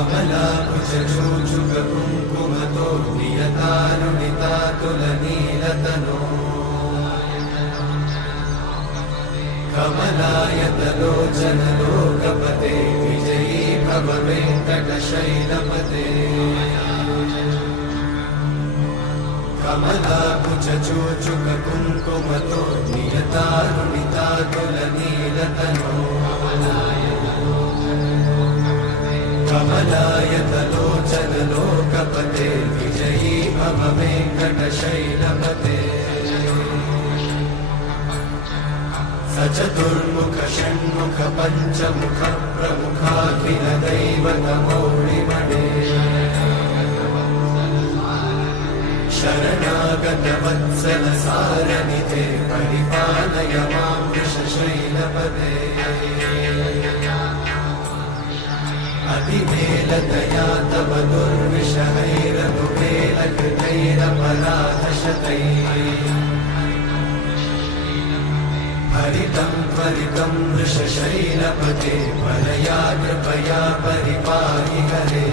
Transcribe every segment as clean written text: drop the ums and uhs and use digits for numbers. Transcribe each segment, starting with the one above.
कमलाकुचूचुककुङ्कुमतो नियतानुनितातुलनीलतनो कमलायतलोचनलोकपते विजयी भव वेङ्कटशैलपते कमलाकुचूचुककुङ्कुमतो नियतानुनितातुलनीलतनो कमलायतलोचनलोकपते विजयी भव वेङ्कटशैलपते सचतुर्मुख षण्मुख पञ्चमुख प्रमुखाखिल दैवतमौलिमणे शरणागत वत्सल सारनिधे परिपालय मां वृषशैलपते अतिवेलतया तव दुर्विषहैरनुवेलकृतैरपराधशतैः हरितं त्वरितं वृषशैलपते परया कृपया परिपाहि हरे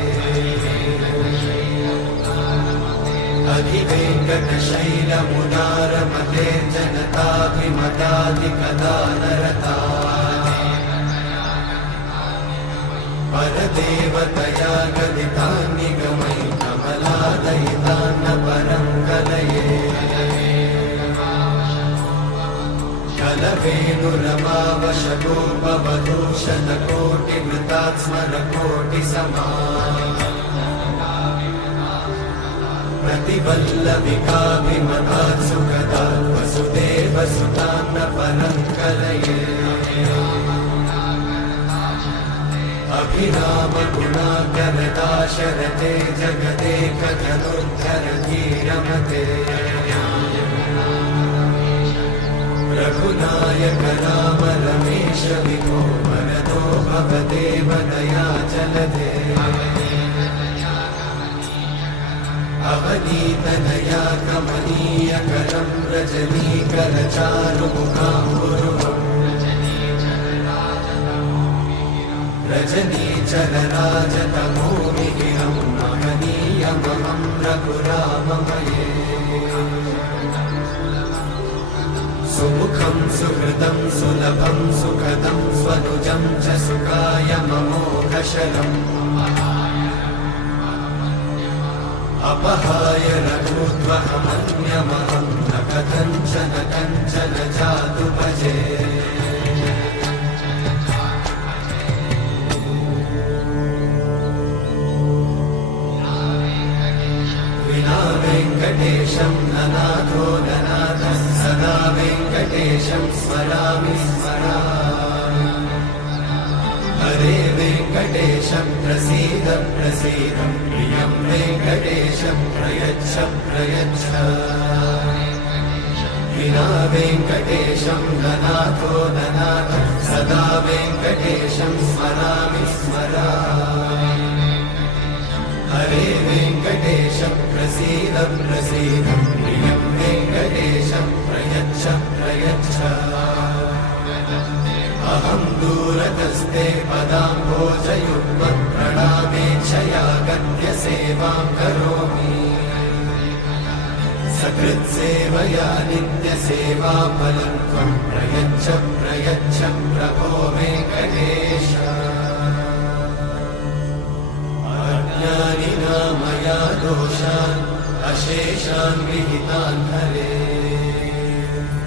अधिवेङ्कटशैलमुदारमते जनताभिमताधिकदानरता परदेवतया गदितान्निगमै कमलादयितान्न परं कलये कलवेणुरमावशतोपवधूषणकोटिवृतात् स्मरकोटिसमा प्रतिवल्लविकाभिमतात् सुखदात् वसुदेवसुतान्न परं कलये अभिरामगुणाकरदाशरथे जगदेकजनोद्धरधीरमते रघुनायक राम रमेश विभो वरदो भवदेव दयाचलधे अवनीतनया कमनीयकरं रजनीकरचारुमुखाम्बुरुहम् रजनीचरराजतमोमिहिरं महनीयमहं रघुराममये सुमुखं सुहृदं सुलभं सुखदं स्वनुजं च सुखायममोघशरम् अपहाय रघुत्वहमन्यमहं न कथञ्चन जातु भजे विना वेङ्कटेशं ननाथो ननाथः सदा वेङ्कटेशं स्मरामि स्मरामि हरे वेङ्कटेशं प्रसीद प्रसीद प्रियं वेङ्कटेशं प्रयच्छ प्रयच्छ विना वेङ्कटेशं ननाथो ननाथः सदा वेङ्कटेशं स्मरामि स्मरामि हरे वेङ्कटेशं प्रसीद प्रसीद प्रियं वेङ्कटेशं प्रयच्छ प्रयच्छ अहं दूरतस्ते पदाम्भोजयुग्मं प्रणामेच्छया गद्य सेवां करोमि सकृत्सेवया नित्यसेवाफलं त्वं प्रयच्छ प्रयच्छ प्रभो वेङ्कटेश अज्ञानिना मया दोषान् अशेषान् विहितान् हरे